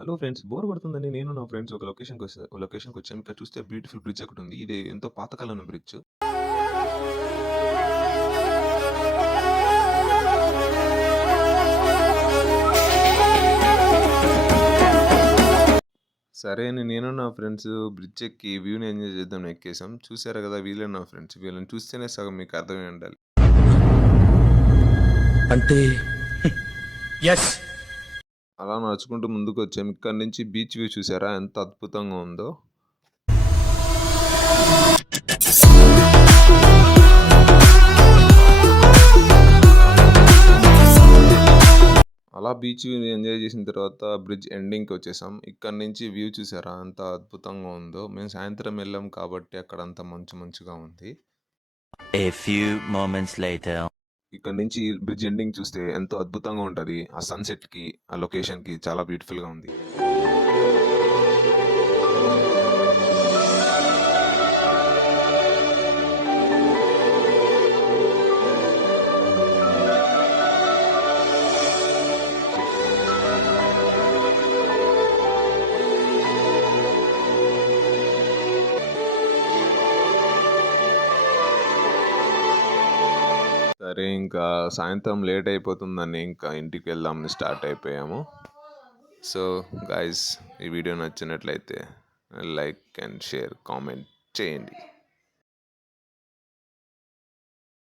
Hello friends, bore కొడుతుందని నేను నా friends ఒక లొకేషన్‌కొచ్చాం. ఇక్కడ చూస్తే బ్యూటిఫుల్ బ్రిడ్జ్ ఒకటుంది. ఇది ఎంతో పాతకాలం బ్రిడ్జ్. సరే అని నేను నా ఫ్రెండ్స్ బ్రిడ్జ్ ఎక్కి వ్యూని ఎంజాయ్ చేద్దామని ఎక్కేసాం. చూసారు కదా, వీళ్ళే నా ఫ్రెండ్స్. వీళ్ళని చూస్తేనే సగం మీకు అర్థమై ఉండాలి. అంటే ఎస్ అలా నడుచుకుంటూ ముందుకొచ్చాం. ఇక్కడ నుంచి బీచ్ వ్యూ చూసారా ఎంత అద్భుతంగా ఉందో. అలా బీచ్ వ్యూ ఎంజాయ్ చేసిన తర్వాత బ్రిడ్జ్ ఎండింగ్‌కి వచ్చేసాం. ఇక్కడ నుంచి వ్యూ చూసారా ఎంత అద్భుతంగా ఉందో. మేము సాయంత్రం వెళ్ళాం కాబట్టి అక్కడ అంతా మంచు మంచుగా ఉంది. A few moments later. ఇక్కడ నుంచి బ్రిడ్జ్ ఎండింగ్ చూస్తే ఎంతో అద్భుతంగా ఉంటది. ఆ సన్‌సెట్‌కి, ఆ లొకేషన్‌కి చాలా బ్యూటిఫుల్‌గా ఉంది. సరే ఇంకా సాయంత్రం లేట్ అయిపోతుందని ఇంకా ఇంటికి వెళ్దామని స్టార్ట్ అయిపోయాము. సో గైస్, ఈ వీడియో నచ్చినట్లయితే లైక్ అండ్ షేర్, కామెంట్ చేయండి.